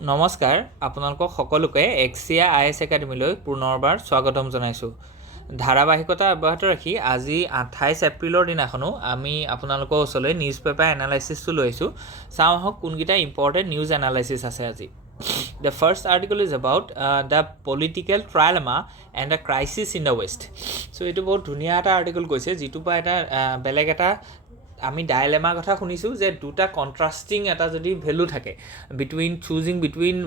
নমস্কাৰ আপোনালোকক সকলোকে AXIA IAS একাডেমীলৈ পুনৰবাৰ স্বাগতম জনাইছোঁ। ধাৰাবাহিকতা অব্যাহত ৰাখি আজি 28 এপ্ৰিলৰ দিনাখনো আমি আপোনালোকৰ ওচৰলৈ নিউজ পেপাৰ এনালাইচিছটো লৈ আহিছোঁ। চাওঁ আহক কোনকেইটা ইম্পৰ্টেণ্ট নিউজ এনালাইচিছ আছে আজি। The first article is about the political trilemma and the crisis in the West. So এইটো বহুত ধুনীয়া এটা আৰ্টিকল কৈছে, যিটো পৰা এটা বেলেগ এটা আমি ডাইলেমাৰ কথা শুনিছোঁ যে দুটা কণ্ট্ৰাষ্টিং এটা যদি ভেলু থাকে choosing between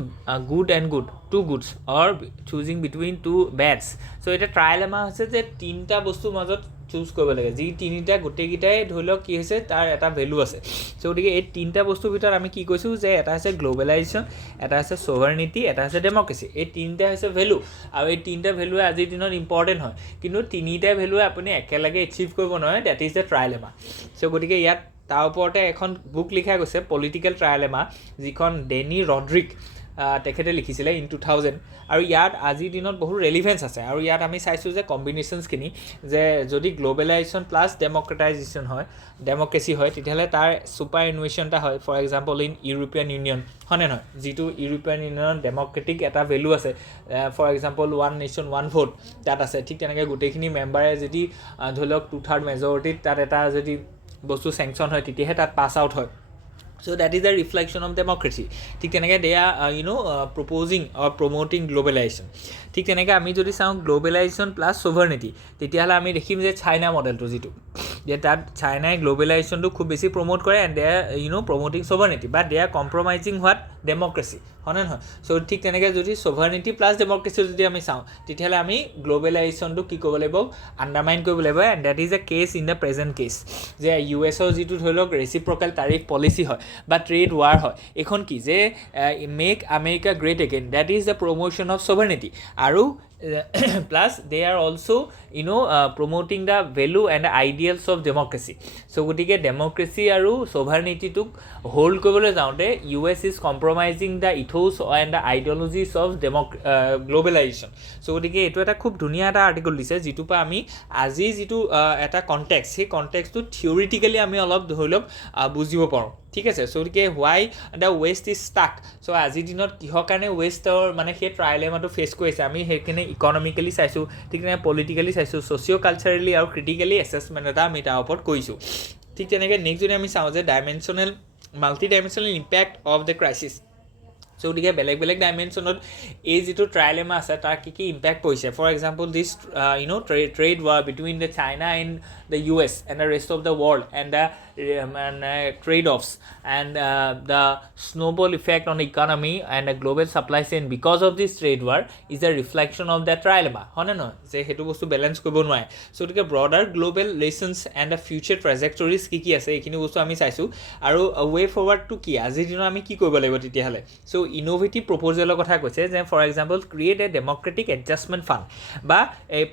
good and good, two goods or choosing between two bads. So' এতিয়া ট্ৰাইলেমা হৈছে যে তিনিটা বস্তুৰ মাজত চুজ কৰিব লাগে, যি তিনিটা গোটেইকেইটাই ধৰি লওক কি হৈছে তাৰ এটা ভেলু আছে। চ' গতিকে এই তিনিটা বস্তুৰ ভিতৰত আমি কি কৈছোঁ যে এটা হৈছে গ্ল'বেলাইজেশ্যন, এটা হৈছে ছভাৰনিটি, এটা হৈছে ডেম'ক্ৰেচি। এই তিনিটা হৈছে ভেলু, আৰু এই তিনিটা ভেলুৱে আজিৰ দিনত ইম্পৰ্টেণ্ট হয়, কিন্তু তিনিটা ভেলুৱে আপুনি একেলগে এচিভ কৰিব নোৱাৰে। That is the trilemma. So' গতিকে ইয়াত তাৰ ওপৰতে এখন বুক লিখা গৈছে, পলিটিকেল ট্ৰাইলেমা, যিখন ডেনি ৰড্ৰিক তেখেতে লিখিছিলে ইন 2000, আৰু ইয়াত আজিৰ দিনত বহুত ৰেলিভেঞ্চ আছে। আৰু ইয়াত আমি চাইছোঁ যে কম্বিনেশ্যনছখিনি যে যদি গ্ল'বেলাইজেশ্যন প্লাছ ডেম'ক্ৰেচি হয় তেতিয়াহ'লে তাৰ ছুপাৰ ইনভেশ্যন এটা হয়। For example in European Union, হয়নে নহয়, যিটো ইউৰোপিয়ান ইউনিয়নত ডেম'ক্ৰেটিক এটা ভেলু আছে। For example one nation one vote তাত আছে। ঠিক তেনেকৈ গোটেইখিনি মেম্বাৰে যদি ধৰি লওক 2/3 মেজৰিটিত তাত এটা যদি বস্তু চেংচন হয় তেতিয়াহে তাত পাছ আউট হয়। So that is the reflection of democracy. ঠিক তেনেকৈ they are proposing or promoting globalization. ঠিক তেনেকৈ আমি যদি চাওঁ গ্ল'বেলাইজেশ্যন প্লাছ ছভাৰনিটি, তেতিয়াহ'লে আমি দেখিম যে চাইনা মডেলটো যিটো, যে তাত চাইনাই গ্ল'বেলাইজেশ্যনটো খুব বেছি প্ৰমোট কৰে and they are promoting sovereignty, but they are compromising what democracy, হয়নে নহয়। চ' ঠিক তেনেকৈ যদি ছভাৰনিটি প্লাছ ডেম'ক্ৰেচি যদি আমি চাওঁ তেতিয়াহ'লে আমি গ্ল'বেলাইজেশ্যনটো কি কৰিব লাগিব, আণ্ডাৰমাইন কৰিব লাগিব। And that is a case in the present case, যে US-ৰ যিটো ধৰি লওক ৰেচিপ্ৰকেল টাৰিফ পলিচি হয় বা ট্ৰেড ৱাৰ হয়, এইখন কি যে make America great again, that is the promotion of sovereignty. আৰু plus they are also' promoting the value and ideals of democracy. So' গতিকে ডেম'ক্ৰেচি আৰু ছভাৰনিটিটোক হোল্ড কৰিবলৈ যাওঁতে US is compromising the ethos and the ideologies of globalisation. So' গতিকে এইটো এটা খুব ধুনীয়া এটা আৰ্টিকল দিছে, যিটোৰ পৰা আমি আজি যিটো এটা কণ্টেক্সট, সেই কণ্টেক্সটো থিয়ৰিটিকেলি আমি অলপ ধৰি লওক বুজিব পাৰোঁ। ঠিক আছে। চ' গতিকে হোৱাই দ্য ৱেষ্ট ইজ ষ্টাক। চ' আজিৰ দিনত কিহৰ কাৰণে ৱেষ্টৰ মানে সেই ট্ৰাইলেমাটো ফেচ কৰিছে, আমি সেইখিনি ইকনমিকেলি চাইছোঁ, ঠিক তেনেকৈ পলিটিকেলি চাইছোঁ, ছ'চিঅ' কালচাৰেলি আৰু ক্ৰিটিকেলি এছেছমেণ্ট এটা আমি তাৰ ওপৰত কৰিছোঁ। ঠিক তেনেকৈ নেক্সট যদি আমি চাওঁ যে multi dimensional impact of the crisis. So' গতিকে বেলেগ বেলেগ ডাইমেনশ্যনত এই যিটো ট্ৰাইলেমা আছে তাৰ কি ইম্পেক্ট পৰিছে। For example this trade war between the China and the US and the rest of the world and the trade offs and the snowball effect on the economy and the global supply chain because of this trade war is a reflection of that trilemma, হয় নে নহয়, যে সেইটো বস্তু balance কৰিব নোৱাৰে। So' গতিকে broader global relations and the future trajectories কি আছে এইখিনি বস্তু আমি চাইছোঁ। আৰু ৱে ফৰৱাৰ্ডটো কি, আজিৰ দিনত আমি কি কৰিব লাগিব তেতিয়াহ'লে। চ' ইন'ভেটিভ প্ৰপ'জেলৰ কথা কৈছে, যে for example create a democratic adjustment fund বা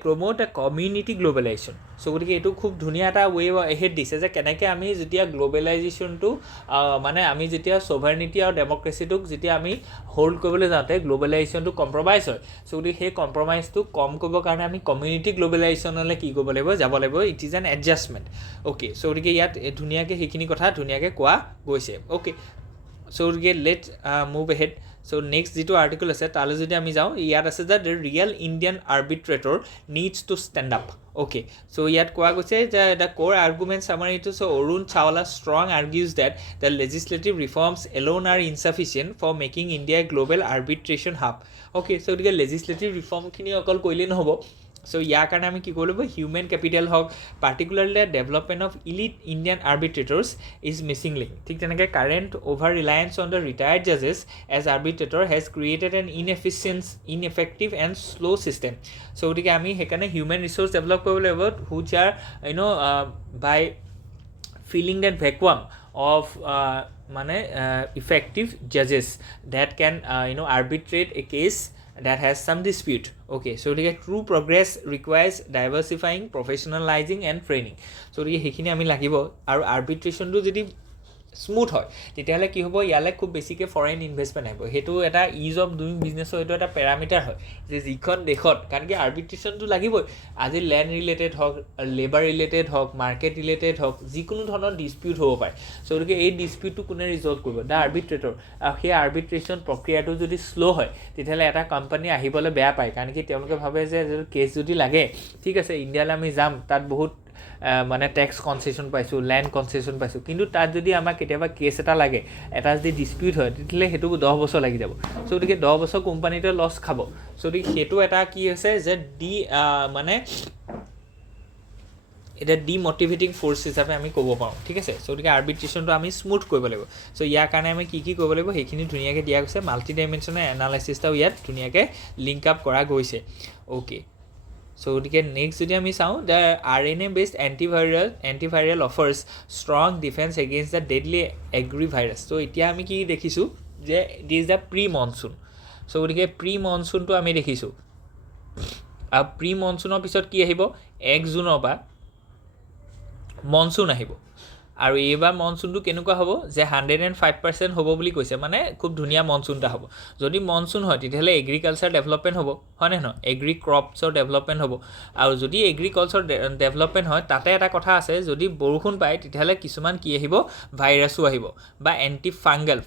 promote a community globalisation. So' গতিকে এইটো খুব ধুনীয়া এটা ৱে হেড দিছে, যে কেনেকৈ আমি যেতিয়া গ্ল'বেলাইজেশ্যনটো মানে আমি যেতিয়া ছভাৰনিটি আৰু ডেম'ক্ৰেচিটোক যেতিয়া আমি হোল্ড কৰিবলৈ যাওঁতে গ্ল'বেলাইজেশ্যনটো কম্প্ৰমাইজ হয়। চ' গতিকে সেই কম্প্ৰমাইজটো কম কৰিবৰ কাৰণে আমি কমিউনিটি গ্ল'বেলাইজেশ্যনলৈ কি কৰিব লাগিব, যাব লাগিব। It is an adjustment. Okay. So' গতিকে ইয়াত ধুনীয়াকৈ সেইখিনি কথা ধুনীয়াকৈ কোৱা গৈছে। অ'কে। চ' গতিকে let move ahead. So' next যিটো আৰ্টিকল আছে তালৈ যদি আমি যাওঁ, ইয়াত আছে যে the real Indian arbitrator needs to stand up. Okay. So' ইয়াত কোৱা গৈছে যে দ্য ক'ৰ আৰ্গুমেণ্ট চামাৰিটো, so' Arun Chawla strong argues that the legislative reforms alone are insufficient for making India global arbitration hub. Okay. So' গতিকে legislative ৰিফৰ্মখিনি অকল কৰিলেই নহ'ব। চ' ইয়াৰ কাৰণে আমি কি কৰিব লাগিব, হিউমেন কেপিটেল হওক, particularly the development of elite Indian arbitrators is missing link. ঠিক তেনেকৈ current over reliance on the retired জাজেছ as arbitrator has created an ineffective and slow' system. So' গতিকে আমি সেইকাৰণে হিউমেন ৰিচোৰ্চ ডেভেলপ কৰিব লাগিব, which are by filling that vacuum of মানে effective judges that can arbitrate a case that has some dispute. Okay, so true progress requires diversifying, professionalizing and training. So সেইখিনি আমি লাগিব। আৰু আৰ্বিট্ৰেশ্যনটো যদি smooth হয় তেতিয়াহ'লে কি হ'ব ইয়ালৈ খুব বেছিকৈ ফৰেইন ইনভেষ্টমেণ্ট আহিব সেইটো এটা ইজ অফ ডুইং বিজনেছৰ এইটো এটা পেৰামিটাৰ হয় যে যিখন দেশত কাৰণ কি আৰ্বিট্ৰেশ্যনটো লাগিবই আজি লেণ্ড ৰিলেটেড হওক লেবাৰ ৰিলেটেড হওক মাৰ্কেট ৰিলেটেড হওক যিকোনো ধৰণৰ ডিছপিউট হ'ব পাৰে চ' গতিকে এই ডিছপিউটটো কোনে ৰিজল্ভ কৰিব দ্য আৰ্বিট্ৰেটৰ আৰু সেই আৰ্বিট্ৰেশ্যন প্ৰক্ৰিয়াটো যদি শ্ল' হয় তেতিয়াহ'লে এটা কোম্পানী আহিবলৈ বেয়া পায় কাৰণ কি তেওঁলোকে ভাবে যে কেছ যদি লাগে ঠিক আছে ইণ্ডিয়ালৈ আমি যাম তাত বহুত মানে টেক্স কনচেশ্যন পাইছোঁ লেণ্ড কনচেশ্যন পাইছোঁ কিন্তু তাত যদি আমাক কেতিয়াবা কেছ এটা লাগে এটা যদি ডিছপিউট হয় তেতিয়াহ'লে সেইটো 10 বছৰ লাগি যাব চ' গতিকে 10 বছৰ কোম্পানীটোৱে লছ খাব চ' গতিকে সেইটো এটা কি হৈছে যে মানে এটা ডিমটিভেটিং ফ'ৰ্চ হিচাপে আমি ক'ব পাৰোঁ ঠিক আছে চ' গতিকে আৰ্বিট্ৰেশ্যনটো আমি স্মুথ কৰিব লাগিব চ' ইয়াৰ কাৰণে আমি কি কৰিব লাগিব সেইখিনি ধুনীয়াকৈ দিয়া গৈছে মাল্টি ডাইমেনশ্যনেল এনালাইচিছটাও ইয়াত ধুনীয়াকৈ লিংক আপ কৰা গৈছে অ'কে চ' গতিকে নেক্সট যদি আমি চাওঁ the RNA based antiviral offers strong defence against the deadly agri virus so' এতিয়া আমি কি দেখিছোঁ যে this is the pre monsoon so' গতিকে প্ৰি মনচুনটো আমি দেখিছোঁ আৰু প্ৰি মনচুনৰ পিছত কি আহিব 1 জুনৰ পৰা মনচুন আহিব আৰু এইবাৰ মনচুনটো কেনেকুৱা হ'ব যে 105% হ'ব বুলি কৈছে মানে খুব ধুনীয়া মনচুন এটা হ'ব যদি মনচুন হয় তেতিয়াহ'লে এগ্ৰিকালচাৰ ডেভেলপমেণ্ট হ'ব হয়নে নহয় এগ্ৰি ক্ৰপছৰ ডেভেলপমেণ্ট হ'ব আৰু যদি এগ্ৰিকালচাৰ ডেভেলপমেণ্ট হয় তাতে এটা কথা আছে যদি বৰষুণ পায় তেতিয়াহ'লে কিছুমান কি আহিব ভাইৰাছো আহিব বা এণ্টি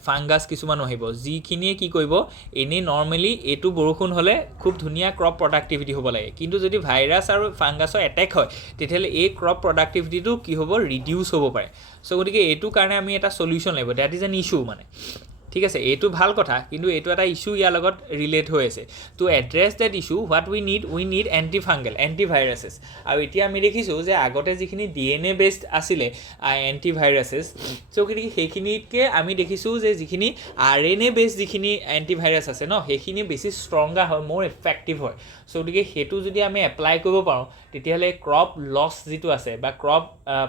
ফাংগাছ কিছুমানো আহিব যিখিনিয়ে কি কৰিব এনেই নৰ্মেলি এইটো বৰষুণ হ'লে খুব ধুনীয়া ক্ৰপ প্ৰডাক্টিভিটি হ'ব লাগে কিন্তু যদি ভাইৰাছ আৰু ফাংগাছৰ এটেক হয় তেতিয়াহ'লে এই ক্ৰপ প্ৰডাক্টিভিটিটো কি হ'ব ৰিডিউচ হ'ব পাৰে চ' গতিকে এইটো কাৰণে আমি এটা সলিউশ্যন লাগিব ডেট ইজ এন ইছ্যু মানে ঠিক আছে এইটো ভাল কথা কিন্তু এইটো এটা ইছ্যু ইয়াৰ লগত ৰিলেট হৈ আছে to address that issue what we need antiviruses আৰু এতিয়া আমি দেখিছোঁ যে আগতে যিখিনি DNA বেছড আছিলে এণ্টিভাইৰাছেছ চ' গতিকে সেইখিনিতকৈ আমি দেখিছোঁ যে যিখিনি RNA বেছড যিখিনি এণ্টিভাইৰাছ আছে ন সেইখিনি বেছি ষ্ট্ৰংগাৰ হয় মোৰ এফেক্টিভ হয় চ' গতিকে সেইটো যদি আমি এপ্লাই কৰিব পাৰোঁ তেতিয়াহ'লে ক্ৰপ লছ যিটো আছে বা ক্ৰপ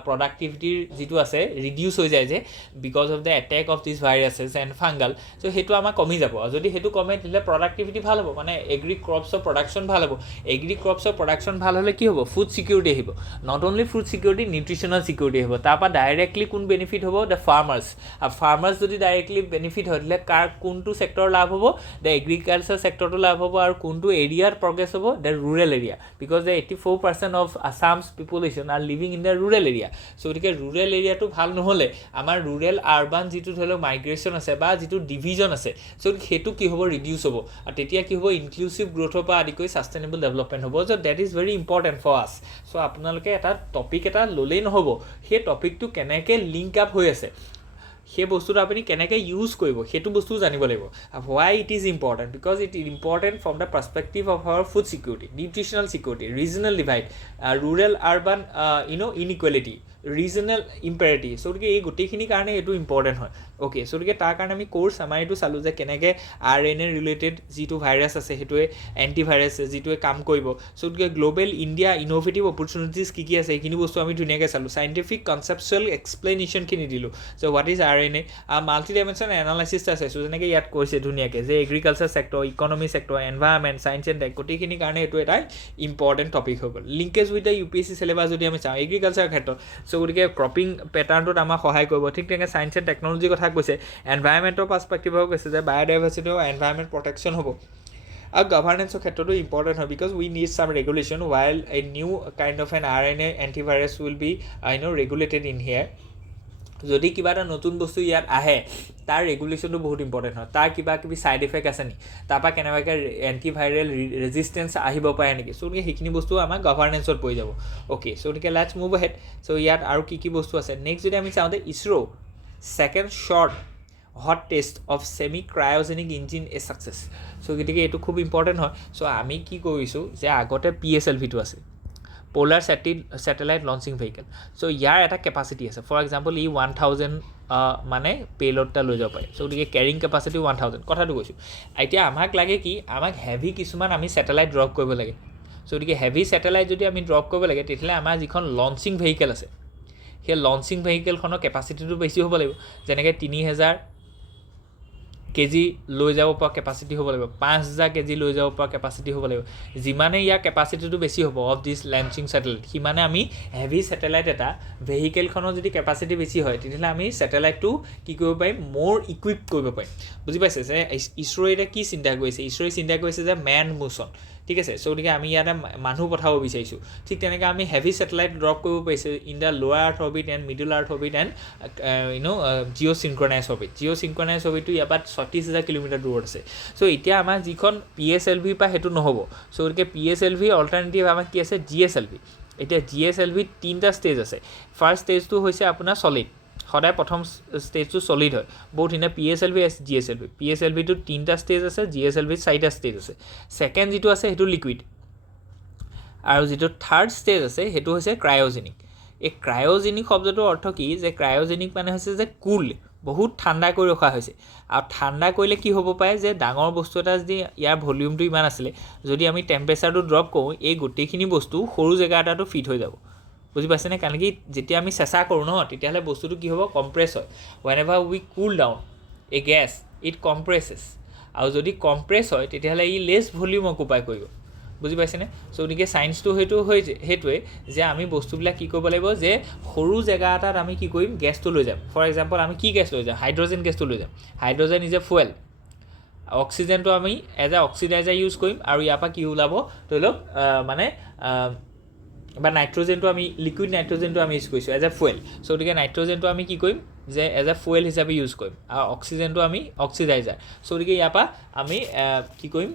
প্ৰডাক্টিভিটিৰ যিটো আছে ৰিডিউচ হৈ যায় যে because of the attack of this viruses and fungal so' সেইটো আমাৰ কমি যাব আৰু যদি সেইটো কমে তেতিয়াহ'লে প্ৰডাক্টিভিটি ভাল হ'ব মানে এগ্ৰি ক্ৰপছৰ প্ৰডাকশ্যন ভাল হ'ব এগ্ৰি ক্ৰপছৰ প্ৰডাকশ্যন ভাল হ'লে কি হ'ব ফুড ছিকিউৰিটি আহিব not only food security nutritional security আহিব তাৰপৰা ডাইৰেক্টলি কোন বেনিফিট হ'ব দ্য ফাৰ্মাৰ্ছ আৰু ফাৰ্মাৰ্ছ যদি ডাইৰেক্টলি বেনিফিট হয় তেতিয়াহ'লে কোনটো ছেক্টৰ লাভ হ'ব দ্য এগ্ৰিকালচাৰ ছেক্টৰটো লাভ হ'ব আৰু কোনটো এৰিয়াৰ প্ৰগ্ৰেছ হ'ব the rural area because the 84% of Assam's population are living in the rural area so' গতিকে ৰুৰেল এৰিয়াটো ভাল নহ'লে আমাৰ ৰুৰেল আৰ্বান যিটো ধৰি লওক মাইগ্ৰেশ্যন আছে বা যিটো ডিভিজন আছে চ' সেইটো কি হ'ব ৰিডিউচ হ'ব আৰু তেতিয়া কি হ'ব ইনক্লুচিভ গ্ৰ'থৰ পৰা আদি কৰি ছাষ্টেইনেবল ডেভেলপমেণ্ট হ'ব so' that is very important for us so' আপোনালোকে এটা টপিক এটা ল'লেই নহ'ব সেই টপিকটো কেনেকৈ লিংক আপ হৈ আছে সেই বস্তুটো আপুনি কেনেকৈ ইউজ কৰিব সেইটো বস্তুও জানিব লাগিব why it is important because it is important from the perspective of our food security nutritional security regional divide rural urban inequality regional imperative so' গতিকে এই গোটেইখিনিৰ কাৰণে এইটো ইম্পৰ্টেণ্ট হয় অ'কে চ' গতিকে তাৰ কাৰণে আমি কোৰ্চ আমাৰ এইটো চালোঁ যে কেনেকৈ RNA ৰিলেটেড যিটো ভাইৰাছ আছে সেইটোৱে এণ্টিভাইৰাছ যিটোৱে কাম কৰিব চ' গতিকে গ্ল'বেল ইণ্ডিয়া ইন'ভেটিভ অপৰচুনিটিজ কি আছে সেইখিনি বস্তু আমি ধুনীয়াকৈ চালোঁ চাইণ্টিফিক কনচেপচুৱেল এক্সপ্লেনেশ্যনখিনি দিলোঁ so' what is RNA multi dimensional analysis এটা চাইছোঁ যেনেকৈ ইয়াত কৈছে ধুনীয়াকৈ যে agriculture sector economy sector environment science and tech গোটেইখিনিৰ কাৰণে এইটো এটা ইম্পৰ্টেণ্ট টপিক হৈ গ'ল linkage with the UPSC syllabus যদি আমি চাওঁ এগ্ৰিকালচাৰ ক্ষেত্ৰত চ' গতিকে ক্ৰপিং পেটাৰ্ণটোত আমাক সহায় কৰিব ঠিক তেনেকৈ ছায়েন্স এণ্ড টেকনলজিৰ কথা কৈছে এনভাইৰনমেণ্টৰ পাৰ্চপেক্টিভৰ কৈছে যে বায়'ডাইভাৰ্চিটি আৰু এনভাইৰনমেণ্ট প্ৰটেকশ্যন হ'ব আৰু গভাৰ্নেন্সৰ ক্ষেত্ৰতো ইম্পৰ্টেণ্ট হয় because we need some regulation while a new kind of an RNA antivirus will be regulated in here যদি কিবা এটা নতুন বস্তু ইয়াত আহে তাৰ ৰেগুলেশ্যনটো বহুত ইম্পৰ্টেণ্ট হয় তাৰ কিবা কিবি ছাইড ইফেক্ট আছে নেকি তাৰপৰা কেনেবাকৈ এণ্টিভাইৰেল ৰেজিষ্টেঞ্চ আহিব পাৰে নেকি চ' গতিকে সেইখিনি বস্তু আমাৰ গভাৰ্নেন্সত পৰি যাব অ'কে চ' গতিকে লেটছ মুভ হেড চ' ইয়াত আৰু কি বস্তু আছে নেক্সট যদি আমি চাওঁতে ISRO' second short hot test of semi cryogenic engine a success so' গতিকে এইটো খুব ইম্পৰ্টেণ্ট হয় চ' আমি কি কৰিছোঁ যে আগতে PSLVটো আছে প'লাৰ ছেটেলাইট লঞ্চিং ভেহিকেল চ' ইয়াৰ এটা কেপাচিটি আছে ফৰ এক্সাম্পল 1000 মানে পে'লড এটা লৈ যাব পাৰে চ' গতিকে কেৰিং কেপাচিটি 1000 কথাটো কৈছোঁ এতিয়া আমাক লাগে কি আমাক হেভি কিছুমান আমি ছেটেলাইট ড্ৰপ কৰিব লাগে চ' গতিকে হেভি ছেটেলাইট যদি আমি ড্ৰপ কৰিব লাগে তেতিয়াহ'লে আমাৰ যিখন লঞ্চিং ভেহিকেল আছে সেই লঞ্চিং ভেহিকেলখনৰ কেপাচিটিটো বেছি হ'ব লাগিব যেনেকৈ 3000 কেজি লৈ যাব পৰা কেপাচিটি হ'ব লাগিব 5000 কেজি লৈ যাব পৰা কেপাচিটি হ'ব লাগিব যিমানে ইয়াৰ কেপাচিটিটো বেছি হ'ব অফ দিছ লঞ্চিং স্যাটেলাইট সিমানে আমি হেভি স্যাটেলাইট এটা ভেহিকেলখনৰ যদি কেপাচিটি বেছি হয় তেতিয়াহ'লে আমি স্যাটেলাইটটো কি কৰিব পাৰিম মোৰ ইকুইপ কৰিব পাৰিম বুজি পাইছে যে ইছৰোৱে এতিয়া কি চিন্তা কৰিছে ইছৰোৱে চিন্তা কৰিছে যে ম্যান মোশন ঠিক আছে সো গতিকে আমি ইয়াতে মানুহ পঠাব বিচাৰিছোঁ ঠিক তেনেকৈ আমি হেভি স্যাটেলাইট ড্ৰপ কৰিব পাৰিছোঁ in the lower earth orbit and middle earth orbit and geo' synchronise orbit geo' synchronise অৰ্বিটটো ইয়াৰ পৰা 36000 কিলোমিটাৰ দূৰত আছে সো এতিয়া আমাৰ যিখন PSLV পৰা সেইটো নহ'ব সো গতিকে PSLV অল্টাৰনেটিভ আমাৰ কি আছে GSLV এতিয়া GSLV তিনিটা ষ্টেজ আছে ফাৰ্ষ্ট ষ্টেজটো হৈছে আপোনাৰ সলিড সদায় প্ৰথম ষ্টেজটো সলিড হয় বহুত ইনে PSLV আছে GSLV PSLVটো তিনিটা ষ্টেজ আছে GSLV চাৰিটা ষ্টেজ আছে সেকেন্ড যেটো আছে হেতু লিকুইড আৰু যেটো থাৰ্ড ষ্টেজ আছে হেতু হৈছে ক্ৰায়োজেনিক এই ক্ৰায়োজেনিক শব্দটোৰ অৰ্থ কি যে ক্ৰায়োজেনিক মানে হৈছে যে কুল বহুত ঠাণ্ডা কৰি ৰখা হৈছে আৰু ঠাণ্ডা কৰিলে কি হ'ব পাৰে যে ডাঙৰ বস্তু এটা যদি ইয়াৰ ভলিউমটো ইমান আছিলে যদি আমি টেম্পাৰেচাৰটো ড্ৰপ কৰোঁ এই গোটেইখিনি বস্তু সৰু জেগা এটাটো ফিট হৈ যাব বুজি পাইছেনে কাৰণ কি যেতিয়া আমি চেঁচা কৰোঁ ন তেতিয়াহ'লে বস্তুটো কি হ'ব কম্প্ৰেছ হয় whenever we cool down a gas it compresses আৰু যদি কম্প্ৰেছ হয় তেতিয়াহ'লে ই লেছ ভলিউম অকুপাই কৰিব বুজি পাইছেনে সো গতিকে সায়েন্সটো হেতুৱে যে আমি বস্তুবিলাক কি কৰিব লাগিব যে সৰু জেগা এটাত আমি কি কৰিম গেছটো লৈ যাম ফৰ এক্সাম্পল আমি কি গেছ লৈ যাম হাইড্ৰজেন গেছটো লৈ যাম হাইড্ৰজেন ইজ এ ফুয়েল অক্সিজেনটো আমি এজ এ অক্সিডাইজাৰ ইউজ কৰিম আৰু ইয়াৰ পৰা কি ওলাব ধৰি লওক মানে বা নাইট্ৰজেনটো আমি লিকুইড নাইট্ৰজেনটো আমি ইউজ কৰিছোঁ এজ এ ফুয়েল সো গতিকে নাইট্ৰজেনটো আমি কি কৰিম যে এজ এ ফুয়েল হিচাপে ইউজ কৰিম আৰু অক্সিজেনটো আমি অক্সিডাইজাৰ সো গতিকে ইয়াৰ পৰা আমি কি কৰিম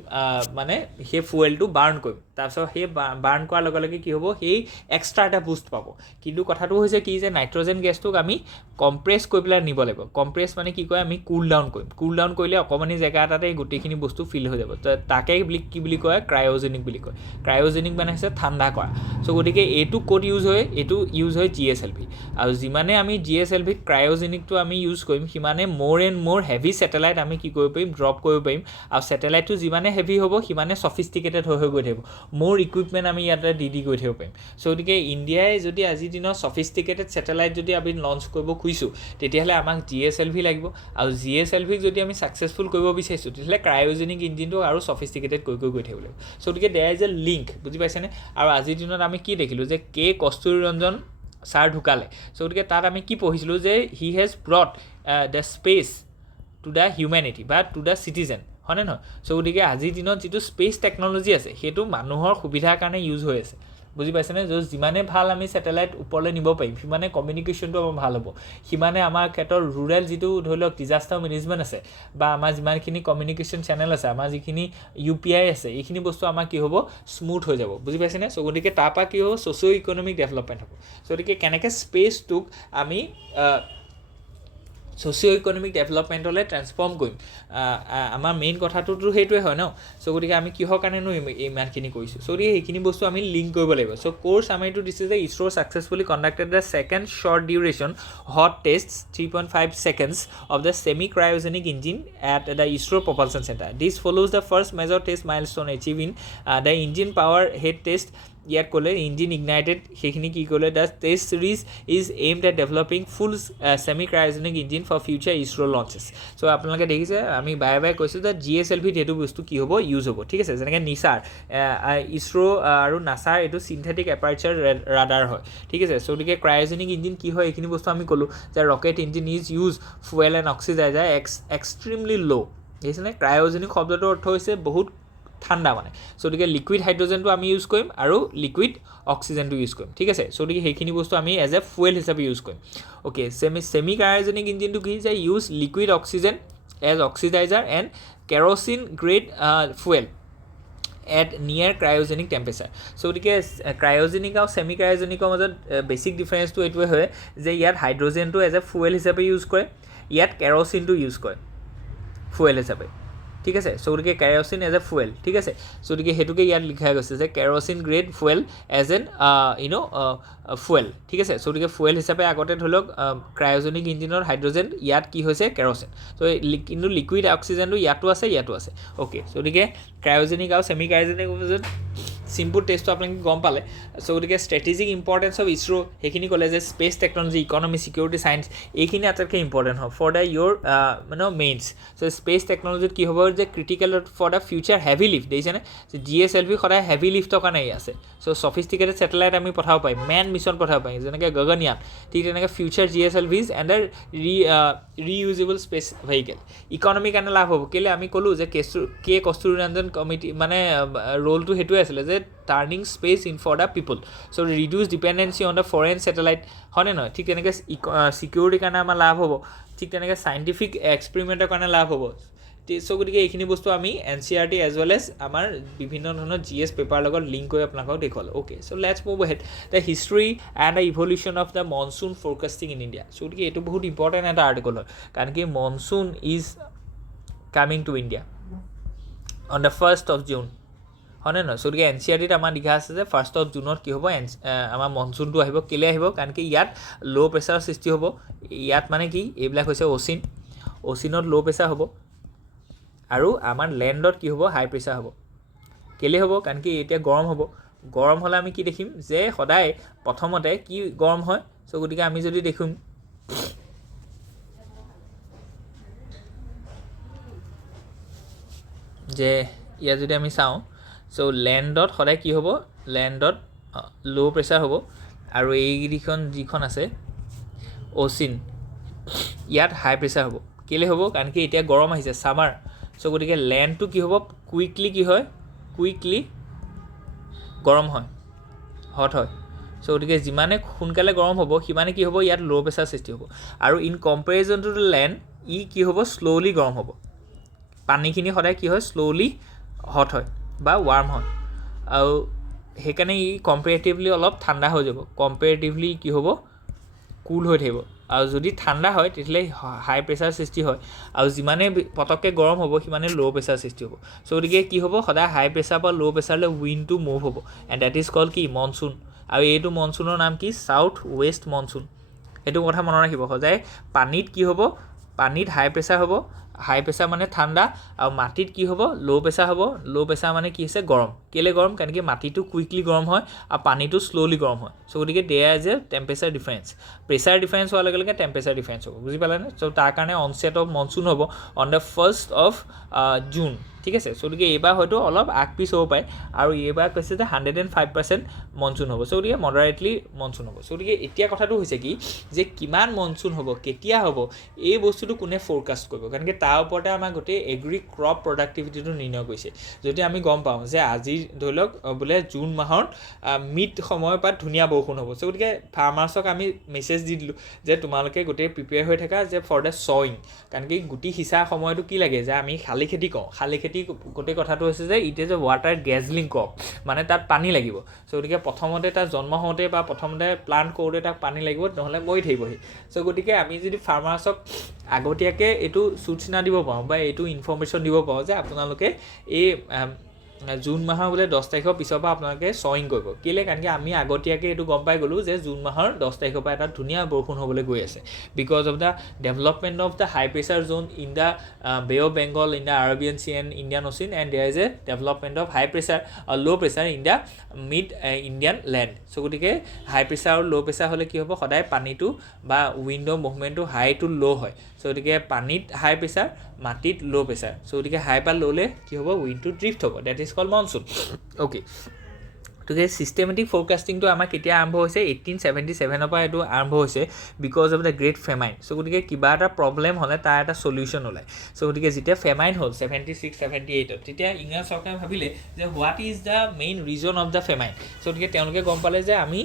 মানে সেই ফুয়েলটো বাৰ্ণ কৰিম তাৰপিছত সেই বাৰ্ণ কৰাৰ লগে লগে কি হ'ব সেই এক্সট্ৰা এটা বুষ্ট পাব কিন্তু কথাটো হৈছে কি যে নাইট্ৰজেন গেছটোক আমি কম্প্ৰেছ কৰি পেলাই নিব লাগিব কম্প্ৰেছ মানে কি কয় আমি কুল ডাউন কৰিলে অকমানি জেগা এটাতে এই গোটেইখিনি বস্তু ফিল হৈ যাব তাকে কি বুলি কয় ক্ৰায়োজেনিক বুলি কয় ক্ৰায়োজেনিক মানে হৈছে ঠাণ্ডা কৰা সো গতিকে এইটো ক'ত ইউজ হয় এইটো ইউজ হয় GSLV আৰু যিমানে আমি GSLV ক্ৰায়োজেনিকটো আমি ইউজ কৰিম সিমানে মোৰ এণ্ড মোৰ হেভি স্যাটেলাইট আমি কি কৰিব পাৰিম ড্ৰপ কৰিব পাৰিম আৰু স্যাটেলাইটটো যিমানে হেভি হ'ব সিমানে সফিষ্টিকেটেড হৈ গৈ থাকিব মোৰ ইকুইপমেণ্ট আমি ইয়াতে দি গৈ থাকিব পাৰিম সো গতিকে ইণ্ডিয়াই যদি আজিৰ দিনত সফিষ্টিকেটেড স্যাটেলাইট যদি আমি লঞ্চ কৰিব খুজিছোঁ তেতিয়াহ'লে আমাক GSLV লাগিব আৰু GSLVক যদি আমি ছাকচেছফুল কৰিব বিচাৰিছোঁ তেতিয়াহ'লে ক্ৰায়োজেনিক ইঞ্জিনটো আৰু সফিষ্টিকেটেড কৰি থাকিব লাগিব সো গতিকে দেয়াৰ ইজ এ লিংক বুজি পাইছেনে আৰু আজিৰ দিনত আমি কি দেখিলোঁ যে কে কস্তুৰী ৰঞ্জন ছাৰ ঢুকালে সো গতিকে তাত আমি কি পঢ়িছিলোঁ যে he has brought the space to the humanity বা টু দ্য চিটিজেন হয়নে নহয় সো গতিকে আজিৰ দিনত যিটো স্পেচ টেকন'লজি আছে সেইটো মানুহৰ সুবিধাৰ কাৰণে ইউজ হৈ আছে বুজি পাইছেনে যিমানে ভাল আমি স্যাটেলাইট ওপৰলৈ নিব পাৰিম সিমানে কমিউনিকেশ্যনটো আমাৰ ভাল হ'ব সিমানে আমাৰ ক্ষেত্ৰত ৰুৰেল যিটো ধৰি লওক ডিজাষ্টাৰ মেনেজমেণ্ট আছে বা আমাৰ যিমানখিনি কমিউনিকেশ্যন চেনেল আছে আমাৰ যিখিনি UPI আছে এইখিনি বস্তু আমাৰ কি হ'ব স্মুথ হৈ যাব বুজি পাইছেনে সো গতিকে তাৰপৰা কি হ'ব ছ'চিঅ' ইকনমিক ডেভেলপমেণ্ট হ'ব সো গতিকে কেনেকৈ স্পেচটোক আমি ছ'চিঅ' ইকনমিক ডেভেলপমেণ্টলৈ ট্ৰেন্সফৰ্ম কৰিম আমাৰ মেইন কথাটোতো সেইটোৱে হয় ন সো গতিকে আমি কিহৰ কাৰণেনো ইমানখিনি কৰিছোঁ সো গতিকে সেইখিনি বস্তু আমি লিংক কৰিব লাগিব সো কোৰ্ছ আমাৰটো দিছে যে ISRO successfully conducted the second short duration hot test 3.5 seconds of the semi-cryogenic engine at the ISRO Propulsion Center. This follows the first major test milestone achieved in the engine power head test. ইয়াত ক'লে engine ignited সেইখিনি কি ক'লে the test series is aimed at developing full semi cryogenic engine for future ISRO launches so' আপোনালোকে দেখিছে আমি বাৰে কৈছোঁ যে GSLVত সেইটো বস্তু কি হ'ব ইউজ হ'ব ঠিক আছে যেনেকৈ নিছাৰ ইছৰ আৰু নাছাৰ এইটো চিন্থেটিক এপাৰ্চাৰ ৰাডাৰ হয় ঠিক আছে চ' গতিকে ক্ৰায়োজেনিক ইঞ্জিন কি হয় এইখিনি বস্তু আমি ক'লোঁ যে rocket engine is use fuel and oxidiser extremely low' দেখিছেনে ক্ৰায়োজেনিক শব্দটোৰ অৰ্থ হৈছে বহুত ঠাণ্ডা মানে সো গতিকে লিকুইড হাইড্ৰজেনটো আমি ইউজ কৰিম আৰু লিকুইড অক্সিজেনটো ইউজ কৰিম ঠিক আছে সো গতিকে সেইখিনি বস্তু আমি এজ এ ফুৱেল হিচাপে ইউজ কৰিম অ'কে ছেমি ক্ৰায়োজেনিক ইঞ্জিনটো কি যে use liquid oxygen as oxidiser and kerosene grade fuel at near cryogenic temperature so গতিকে ক্ৰায়োজেনিক আৰু ছেমি ক্ৰায়োজেনিকৰ মাজত বেছিক ডিফাৰেঞ্চটো এইটোৱে হয় যে ইয়াত হাইড্ৰজেনটো এজ এ ফুৱেল হিচাপে ইউজ কৰে ইয়াত কেৰচিনটো ইউজ কৰে ফুৱেল হিচাপে ঠিক আছে সো গতিকে কেৰচিন এজ এ ফুৱেল ঠিক আছে সো গতিকে সেইটোকে ইয়াত লিখা গৈছে যে kerosene grade fuel as an fuel ঠিক আছে সো গতিকে ফুৱেল হিচাপে আগতে ধৰি লওক ক্ৰায়োজেনিক ইঞ্জিনৰ হাইড্ৰজেন ইয়াত কি হৈছে কেৰচিন চ' কিন্তু লিকুইড অক্সিজেনটো ইয়াতো আছে অ'কে সো গতিকে ক্ৰায়োজেনিক আৰু ছেমি ক্ৰায়োজেনিক মাজত চিম্পুল টেষ্টটো আপোনালোকে গম পালে চ' গতিকে ষ্ট্ৰেটেজিক ইম্পৰ্টেঞ্চ অফ ইছৰ' সেইখিনি ক'লে যে space technology economy security science এইখিনি আটাইতকৈ ইম্পৰ্টেণ্ট হয় ফৰ দ্য ইয়'ৰ মানে মেইনছ চ' স্পেচ টেকনলজিত কি হ'ব যে critical for the future heavy lift দেখিছেনে GSLV সদায় হেভি লিফ্টৰ কাৰণে আছে চ' চফিষ্টিকেটেড ছেটেলাইট আমি পঠাব পাৰিম মেন মিছন পঠাব পাৰিম যেনেকৈ গগনয়ান ঠিক তেনেকৈ future GSLVs and the reusable space vehicle ইকনমিৰ কাৰণে লাভ হ'ব কেলৈ আমি ক'লোঁ যে কে কস্তুৰীৰঞ্জন কমিটি মানে ৰোলটো সেইটোৱে আছিলে যে turning space in for the people so' reduce dependency on the foreign satellite হয়নে নহয় ঠিক তেনেকৈ চিকিউৰিটিৰ কাৰণে আমাৰ লাভ হ'ব ঠিক তেনেকৈ চাইণ্টিফিক এক্সপেৰিমেণ্টৰ কাৰণে লাভ হ'ব চ' গতিকে এইখিনি বস্তু আমি NCERT এজ ৱেল এজ আমাৰ বিভিন্ন ধৰণৰ GS পেপাৰ লগত লিংক কৰি আপোনালোকক দেখুৱালোঁ okay so' let's move ahead the history and the evolution of the monsoon forecasting in India so' গতিকে এইটো বহুত ইম্পৰ্টেণ্ট এটা আৰ্টিকল হয় কাৰণ কি monsoon is coming to India on the 1st of June হয়নে নহয় চ' গতিকে NCERTত আমাৰ লিখা আছে যে 1st of June কি হ'ব আমাৰ মনচুনটো আহিব কেলৈ আহিব কাৰণ কি ইয়াত ল' প্ৰেছাৰৰ সৃষ্টি হ'ব ইয়াত মানে কি এইবিলাক হৈছে অচিনত ল' প্ৰেছাৰ হ'ব আৰু আমাৰ লেণ্ডত কি হ'ব হাই প্ৰেছাৰ হ'ব কেলৈ হ'ব কাৰণ কি এতিয়া গৰম হ'লে আমি কি দেখিম যে সদায় প্ৰথমতে কি গৰম হয় চ' গতিকে আমি যদি দেখিম যে ইয়াত যদি আমি চাওঁ চ' লেণ্ডত সদায় কি হ'ব লেণ্ডত ল' প্ৰেছাৰ হ'ব আৰু এইকেইখন যিখন আছে অচিন ইয়াত হাই প্ৰেছাৰ হ'ব কেলৈ হ'ব কাৰণ কি এতিয়া গৰম আহিছে ছামাৰ চ' গতিকে লেণ্ডটো কি হ'ব কুইকলি গৰম হয় হট হয় চ' গতিকে যিমানে সোনকালে গৰম হ'ব সিমানে কি হ'ব ইয়াত ল' প্ৰেছাৰ সৃষ্টি হ'ব আৰু in comparison to the land ই কি হ'ব শ্ল'লি গৰম হ'ব পানীখিনি সদায় কি হয় শ্ল'লি হট হয় বা ৱাৰ্ম হয় আৰু সেইকাৰণে ই কম্পেৰেটিভলি অলপ ঠাণ্ডা হৈ যাব কম্পেৰেটিভলি কি হ'ব কুল হৈ থাকিব আৰু যদি ঠাণ্ডা হয় তেতিয়াহ'লে হাই প্ৰেছাৰ সৃষ্টি হয় আৰু যিমানে পটককৈ গৰম হ'ব সিমানে ল' প্ৰেছাৰ সৃষ্টি হ'ব চ' গতিকে কি হ'ব সদায় হাই প্ৰেছাৰ পৰা ল' প্ৰেছাৰলৈ উইণ্ডটো মুভ হ'ব এণ্ড ডেট ইজ কল্ড কি মনচুন আৰু এইটো মনচুনৰ নাম কি ছাউথ ৱেষ্ট মনচুন সেইটো কথা মনত ৰাখিব সদায় পানীত কি হ'ব পানীত হাই প্ৰেছাৰ হ'ব হাই প্ৰেছাৰ মানে ঠাণ্ডা আৰু মাটিত কি হ'ব ল' প্ৰেছাৰ হ'ব ল' প্ৰেছাৰ মানে কি হৈছে গৰম কেলৈ গৰম কাৰণ কি মাটিটো কুইকলি গৰম হয় আৰু পানীটো শ্ল'লি গৰম হয় চ' গতিকে there is a temperature difference pressure difference হোৱাৰ লগে লগে টেম্পাৰেচাৰ ডিফাৰেঞ্চ হ'ব বুজি পালেনে চ' তাৰ কাৰণে অনছেট অফ মনচুন হ'ব on the 1st of June ঠিক আছে চ' গতিকে এইবাৰ হয়তো অলপ আগ পিছ হ'ব পাৰে আৰু এইবাৰ কৈছে যে 105% মনচুন হ'ব চ' গতিকে মডাৰেটলি মনচুন হ'ব চ' গতিকে এতিয়া কথাটো হৈছে কি যে কিমান মনচুন হ'ব কেতিয়া হ'ব এই বস্তুটো কোনে ফ'ৰকাষ্ট কৰিব কাৰণ কি তাৰ ওপৰতে আমাৰ গোটেই এগ্ৰি ক্ৰপ প্ৰডাক্টিভিটিটো নিৰ্ণয় কৰিছে যদি আমি গম পাওঁ যে আজি ধৰি লওক বোলে জুন মাহৰ মিড সময়ৰ পৰা ধুনীয়া বৰষুণ হ'ব চ' গতিকে ফাৰ্মাৰ্ছক আমি মেছেজ দি দিলোঁ যে তোমালোকে গোটেই প্ৰিপেয়াৰ হৈ থাকা যে ফৰ দ্য ছয়িং কাৰণ কি গুটি সিঁচা সময়টো কি লাগে যে আমি শালি খেতি কৰোঁ শালি খেতি গোটেই কথাটো হৈছে যে it is a water guzzling crop মানে তাত পানী লাগিব চ' গতিকে প্ৰথমতে তাত জন্ম হওঁতে বা প্ৰথমতে প্লান্ট কৰোঁতে তাক পানী লাগিব নহ'লে মৰি থাকিবহি চ' গতিকে আমি যদি ফাৰ্মাৰ্ছক আগতীয়াকৈ এইটো সূচনা দিব পাৰোঁ বা এইটো ইনফৰ্মেশ্যন দিব পাৰোঁ যে আপোনালোকে এই জুন মাহৰ বোলে 10 তাৰিখৰ পিছৰ পৰা আপোনালোকে ছয়িং কৰিব কেলৈ কাৰণ কি আমি আগতীয়াকৈ এইটো গম পাই গ'লোঁ যে জুন মাহৰ 10 তাৰিখৰ পৰা এটা ধুনীয়া বৰষুণ হ'বলৈ গৈ আছে because of the development of the high pressure zone in the bay of Bengal in the Arabian sea and Indian ocean and there is a development of high pressure low' pressure in the mid Indian land so' গতিকে high pressure আৰু ল' pressure হ'লে কি হ'ব সদায় পানীটো বা উইণ্ডৰ মুভমেণ্টটো হাই টু ল' হয় চ' গতিকে পানীত হাই প্ৰেছাৰ মাটিত ল' প্ৰেছাৰ চ' গতিকে হাই পৰা ল'লে কি হ'ব উইণ্ডটো ড্ৰিফ্ট হ'ব that is called monsoon okay গতিকে ছিষ্টেমেটিক ফ'ৰকাষ্টিংটো আমাৰ কেতিয়া আৰম্ভ হৈছে 1877 পৰা এইটো আৰম্ভ হৈছে because of the great famine so' গতিকে কিবা এটা প্ৰব্লেম হ'লে তাৰ এটা চলিউশ্যন ওলায় চ' গতিকে যেতিয়া ফেমাইন হ'ল 76-78 তেতিয়া ইংৰাজ চৰকাৰে ভাবিলে যে what is the main reason of the famine so' গতিকে তেওঁলোকে গম পালে যে আমি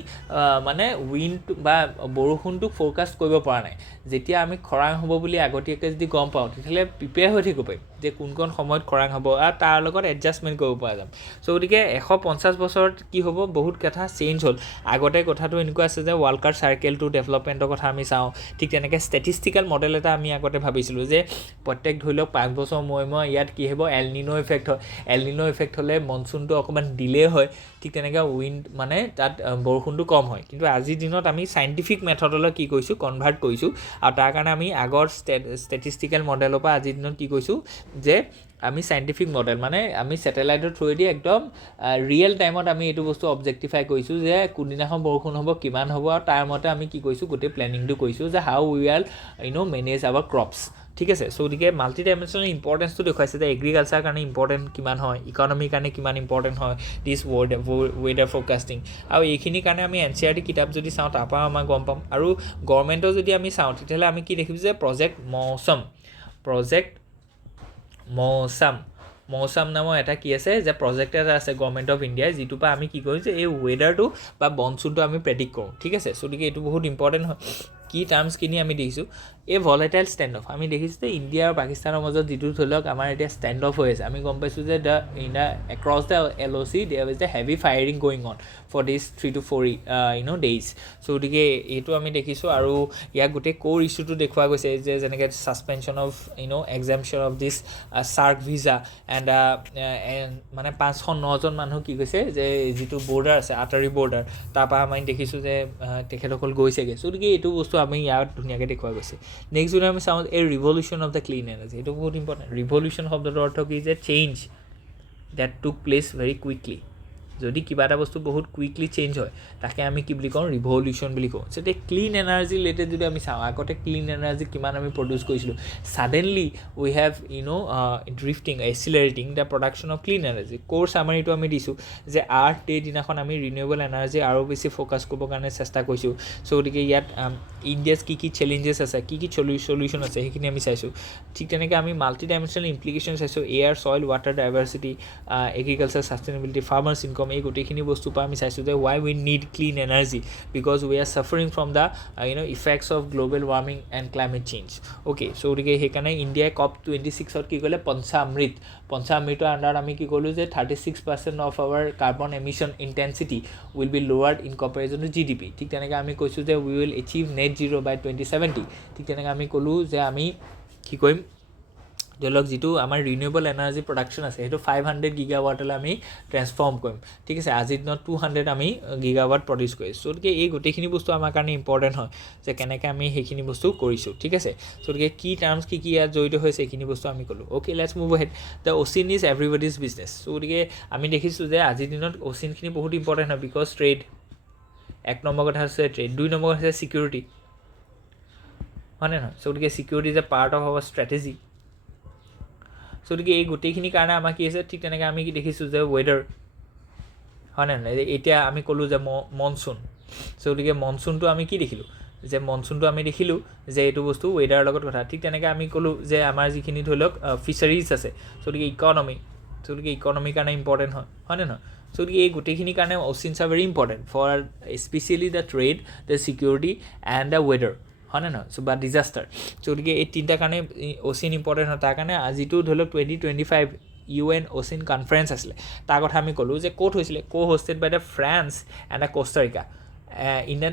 মানে উইণ্ড বা বৰষুণটোক ফ'ৰকাষ্ট কৰিব পৰা নাই যেতিয়া আমি খৰাং হ'ব বুলি আগতীয়াকৈ যদি গম পাওঁ তেতিয়াহ'লে প্ৰিপেয়াৰ হৈ থাকিব পাৰিম যে কোন সময়ত খৰাং হ'ব আৰু তাৰ লগত এডজাষ্টমেণ্ট কৰিব পৰা যাম চ' গতিকে 150 বছৰত কি হ'ব বহুত কথা চেঞ্জ হ'ল আগতে কথাটো এনেকুৱা আছে যে ৱাল্কাৰ চাৰ্কেলটো ডেভেলপমেণ্টৰ কথা আমি চাওঁ ঠিক তেনেকৈ ষ্টেটিষ্টিকেল মডেল এটা আমি আগতে ভাবিছিলোঁ যে প্ৰত্যেক ধৰি লওক 5 বছৰ মূৰে ইয়াত কি হ'ব এলনিনো ইফেক্ট হয় এলনিনো ইফেক্ট হ'লে মনচুনটো অকণমান ডিলে হয় ঠিক তেনেকৈ উইণ্ড মানে তাত বৰষুণটো কম হয় কিন্তু আজিৰ দিনত আমি চাইণ্টিফিক মেথডলৈ কি কৰিছোঁ কনভাৰ্ট কৰিছোঁ আৰু তাৰ কাৰণে আমি আগৰ ষ্টেটিষ্টিকেল মডেলৰ পৰা আজিৰ দিনত কি কৈছোঁ যে আমি চাইণ্টিফিক মডেল মানে আমি ছেটেলাইটৰ থ্ৰুৱেদি একদম ৰিয়েল টাইমত আমি এইটো বস্তু অবজেক্টিফাই কৰিছোঁ যে কোনদিনাখন বৰষুণ হ'ব কিমান হ'ব আৰু তাৰ মতে আমি কি কৰিছোঁ গোটেই প্লেনিংটো কৰিছোঁ যে how we are manage our crops ঠিক আছে চ' গতিকে মাল্টি ডাইমেনশ্যনেল ইম্পৰ্টেঞ্চটো দেখুৱাইছে যে এগ্ৰিকালচাৰ কাৰণে ইম্পৰ্টেণ্ট কিমান হয় ইকনমিৰ কাৰণে কিমান ইম্পৰ্টেণ্ট হয় দিছ ৱেডাৰ ফ'ৰকাষ্টিং আৰু এইখিনিৰ কাৰণে আমি NCERT কিতাপ যদি চাওঁ তাৰপৰা আমাৰ গম পাম আৰু গভৰ্ণমেণ্টৰ যদি আমি চাওঁ তেতিয়াহ'লে আমি কি দেখিছোঁ যে প্ৰজেক্ট মৌচাম নামৰ এটা কি আছে যে প্ৰজেক্ট এটা আছে গভৰ্ণমেণ্ট অফ ইণ্ডিয়াই যিটোৰ পৰা আমি কি কৰোঁ যে এই ৱেডাৰটো বা মনচুনটো আমি প্ৰেডিক্ট কৰোঁ ঠিক আছে চ' গতিকে এইটো বহুত ইম্পৰ্টেণ্ট হয় কি টাৰ্মছখিনি আমি দেখিছোঁ এই ভলেটাইল ষ্টেণ্ড অফ আমি দেখিছোঁ যে ইণ্ডিয়া আৰু পাকিস্তানৰ মাজত যিটো ধৰি লওক আমাৰ এতিয়া ষ্টেণ্ড অফ হৈ আছে আমি গম পাইছোঁ যে across the LOC there is the heavy firing going on for this 3 to 4 days so' গতিকে এইটো আমি দেখিছোঁ আৰু ইয়াক গোটেই ক'ৰ ইছ্যুটো দেখুওৱা গৈছে যে যেনেকৈ suspension of exemption of this SAARC visa and মানে 509জন মানুহ কি কৈছে যে যিটো বৰ্ডাৰ আছে আটাৰী বৰ্ডাৰ তাৰপৰা আমি দেখিছোঁ যে তেখেতসকল গৈছেগৈ চ' গতিকে এইটো বস্তু আমি ইয়াত ধুনীয়াকৈ দেখুওৱা গৈছে নেক্সট যদি আমি চাওঁ এই revolution of the clean energy এইটো বহুত ইম্পৰ্টেণ্ট ৰিভলিউশ্যন শব্দটোৰ অৰ্থ কি যে change that took place very quickly যদি কিবা এটা বস্তু বহুত কুইকলি চেঞ্জ হয় তাকে আমি কি বুলি কওঁ ৰিভলিউশ্যন বুলি কওঁ চ' এতিয়া ক্লিন এনাৰ্জি ৰিলেটেড যদি আমি চাওঁ আগতে ক্লিন এনাৰ্জি কিমান আমি প্ৰডিউচ কৰিছিলোঁ suddenly we have drifting accelerating the production of clean energy ক'ৰ চামাৰিটো আমি দিছোঁ যে আৰ্থ ডে দিনাখন আমি ৰিনিউৱেবল এনাৰ্জি আৰু বেছি ফ'কাছ কৰিবৰ কাৰণে চেষ্টা কৰিছোঁ চ' গতিকে ইয়াত ইণ্ডিয়াছ কি চেলেঞ্জেছ আছে কি চলিউশ্যন আছে সেইখিনি আমি চাইছোঁ ঠিক তেনেকৈ আমি মাল্টি ডাইমেনশ্যনেল ইমপ্লিকেশ্যন চাইছোঁ air soil water diversity agriculture sustainability farmers income এই গোটেইখিনি বস্তুৰ পৰা আমি চাইছোঁ যে why we need clean energy because we are suffering from the effects of global warming and climate change okay so' গতিকে সেইকাৰণে ইণ্ডিয়াই COP26ত কি কৰিলে পঞ্চামৃতৰ আণ্ডাৰত আমি কি ক'লোঁ যে 36% of our carbon emission intensity will be lowered in comparison to GDP ঠিক তেনেকৈ আমি কৈছোঁ যে we will achieve net zero' by 2070 ঠিক তেনেকৈ আমি ক'লোঁ যে আমি কি কৰিম ধৰি লওক যিটো আমাৰ ৰিনিউৱেবল এনাৰ্জি প্ৰডাকশ্যন আছে সেইটো 500 গিগাৱাটলৈ আমি ট্ৰেন্সফৰ্ম কৰিম ঠিক আছে আজিৰ দিনত 200 আমি গিগাৱাট প্ৰডিউচ কৰিছোঁ চ' গতিকে এই গোটেইখিনি বস্তু আমাৰ কাৰণে ইম্পৰ্টেণ্ট হয় যে কেনেকৈ আমি সেইখিনি বস্তু কৰিছোঁ ঠিক আছে চ' গতিকে কি টাৰ্মছ কি ইয়াত জড়িত হৈছে এইখিনি বস্তু আমি ক'লোঁ okay let's move head the অচিন ইজ এভৰিবডিজ বিজনেছ চ' গতিকে আমি দেখিছোঁ যে আজিৰ দিনত অচিনখিনি বহুত ইম্পৰ্টেণ্ট হয় বিকজ ট্ৰেড এক নম্বৰ কথা হৈছে ট্ৰেড 2 নম্বৰ কথা হৈছে ছিকিউৰিটি হয়নে নহয় চ' গতিকে security is a part of our strategy so' গতিকে এই গোটেইখিনিৰ কাৰণে আমাৰ কি আছে ঠিক তেনেকৈ আমি কি দেখিছোঁ যে ৱেডাৰ হয়নে নহয় এতিয়া আমি ক'লোঁ যে মনচুন চ' গতিকে মনচুনটো আমি কি দেখিলোঁ যে মনচুনটো আমি দেখিলোঁ যে এইটো বস্তু ৱেডাৰৰ লগত কথা ঠিক তেনেকৈ আমি ক'লোঁ যে আমাৰ যিখিনি ধৰি লওক ফিচাৰিজ আছে চ' গতিকে ইকনমিৰ কাৰণে ইম্পৰ্টেণ্ট হয়নে নহয় চ' গতিকে এই গোটেইখিনিৰ কাৰণে oceans are very important for specially the trade the security and the weather হয়নে নহয় চ' বা ডিজাষ্টাৰ চ' গতিকে এই তিনিটা কাৰণে অচিন ইম্পৰ্টেণ্ট হয় তাৰ কাৰণে আজিতো ধৰি লওক 2025 UN অচিন কনফাৰেঞ্চ আছিলে তাৰ কথা আমি ক'লোঁ যে ক'ত হৈছিলে hosted by the France and the Costa Rica in the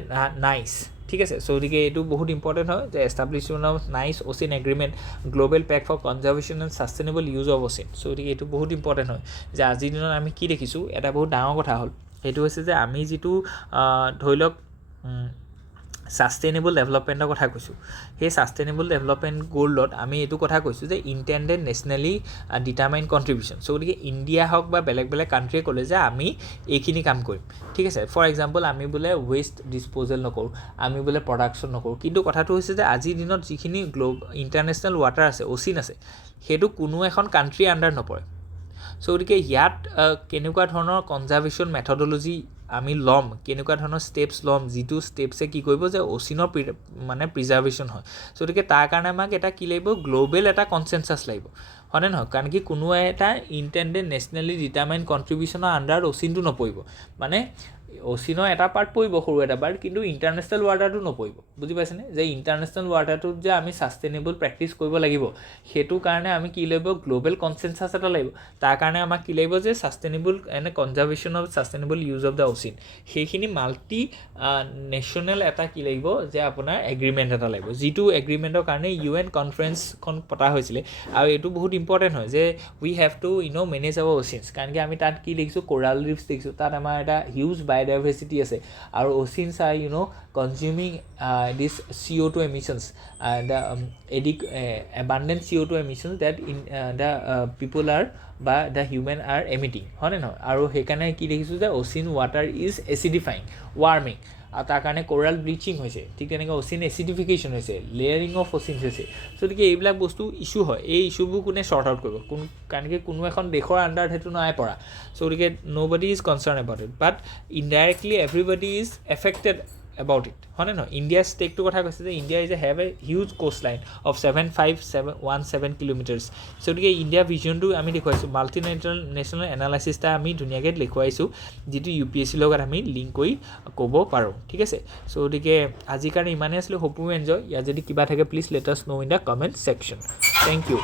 Nice ঠিক আছে চ' গতিকে এইটো বহুত ইম্পৰ্টেণ্ট হয় যে establishment of Nice ocean agreement global pact for conservation and sustainable use of ocean so' গতিকে এইটো বহুত ইম্পৰ্টেণ্ট হয় যে আজিৰ দিনত আমি কি দেখিছোঁ এটা বহুত ডাঙৰ কথা হ'ল সেইটো হৈছে যে আমি যিটো ধৰি লওক ছাষ্টেইনেবল ডেভেলপমেণ্টৰ কথা কৈছোঁ সেই ছাষ্টেইনেবল ডেভেলপমেণ্ট গ'লত আমি এইটো কথা কৈছোঁ যে ইণ্টেণ্ডেড নেশ্যনেলি ডিটাৰমাইন কণ্ট্ৰিবিউশ্যন চ' গতিকে ইণ্ডিয়া হওক বা বেলেগ কাণ্ট্ৰিয়ে ক'লে যে আমি এইখিনি কাম কৰিম ঠিক আছে ফৰ এক্সাম্পল আমি বোলে ৱেষ্ট ডিছপ'জেল নকৰোঁ আমি বোলে প্ৰডাকশ্যন নকৰোঁ কিন্তু কথাটো হৈছে যে আজিৰ দিনত যিখিনি ইণ্টাৰনেশ্যনেল ৱাটাৰ আছে অচিন আছে সেইটো কোনো এখন কাণ্ট্ৰিৰ আণ্ডাৰ নপৰে চ' গতিকে ইয়াত কেনেকুৱা ধৰণৰ কনজাৰ্ভেশ্যন মেথডলজি আমি ল'ম কেনেকুৱা ধৰণৰ ষ্টেপছ ল'ম যিটো ষ্টেপছে কি কৰিব যে অচিনৰ মানে প্ৰিজাৰ্ভেশ্যন হয় চ' গতিকে তাৰ কাৰণে আমাক এটা কি লাগিব গ্ল'বেল এটা কনচেনচাছ লাগিব হয়নে নহয় কাৰণ কি কোনো এটা ইণ্টেণ্ডেড নেশ্যনেলি ডিটাৰমাইন কণ্ট্ৰিবিউশ্যনৰ আণ্ডাৰত অচিনটো নপৰিব মানে অচিনৰ এটা পাৰ্ট পৰিব সৰু এটা পাৰ্ট কিন্তু ইণ্টাৰনেশ্যনেল ৱাটাৰটো নপৰিব বুজি পাইছেনে যে ইণ্টাৰনেশ্যনেল ৱাটাৰটোত যে আমি ছাষ্টেইনেবল প্ৰেক্টিছ কৰিব লাগিব সেইটো কাৰণে আমি কি লাগিব গ্ল'বেল কনচেনচাছ এটা লাগিব তাৰ কাৰণে আমাক কি লাগিব যে sustainable and conservation of sustainable use of the অচিন সেইখিনি মাল্টি নেশ্যনেল এটা কি লাগিব যে আপোনাৰ এগ্ৰিমেণ্ট এটা লাগিব যিটো এগ্ৰিমেণ্টৰ কাৰণে UN কনফাৰেঞ্চখন পতা হৈছিলে আৰু এইটো বহুত ইম্পৰ্টেণ্ট হয় যে উই হেভ টু মেনেজ আৱাৰ অচিনছ কাৰণ কি আমি তাত কি দেখিছোঁ কোৰাল ৰিফছ দেখিছোঁ তাত আমাৰ এটা হিউজ বাই বায়োডাইভাৰ্চিটি আছে আৰু oceans are consuming this CO2 emissions the abundant CO2 emissions that the people are বা দ্য হিউমেন আৰ এমিটিং হয়নে নহয় আৰু সেইকাৰণে কি দেখিছোঁ যে অচিন ৱাটাৰ ইজ এচিডিফাইং ৱাৰ্মিং আৰু তাৰ কাৰণে কোৰাল ব্লিচিং হৈছে ঠিক তেনেকৈ অচিন এচিডিফিকেশ্যন হৈছে লেয়াৰিং অফ অচিনছ হৈছে চ' গতিকে এইবিলাক বস্তু ইছ্যু হয় এই ইছ্যুবোৰ কোনে শ্বৰ্ট আউট কৰিব কাৰণ কি কোনো এখন দেশৰ আণ্ডাৰত সেইটো নাই পৰা চ' গতিকে nobody is concern about it but indirectly everybody is affected about it হয়নে নহয় ইণ্ডিয়াৰ ষ্টেকটোৰ কথা কৈছে যে India is have a huge coast line of 7,517 kilometres so' গতিকে ইণ্ডিয়া ভিজনটো আমি দেখুৱাইছোঁ মাল্টি নেশ্যনেল এনালাইচিছ এটা আমি ধুনীয়াকৈ দেখুৱাইছোঁ যিটো UPSCৰ লগত আমি লিংক কৰি ক'ব পাৰোঁ ঠিক আছে চ' গতিকে আজিৰ কাৰণে ইমানেই আছিলে হোপ ইউ এনজয় ইয়াত যদি কিবা থাকে please let us know' in the comment section thank U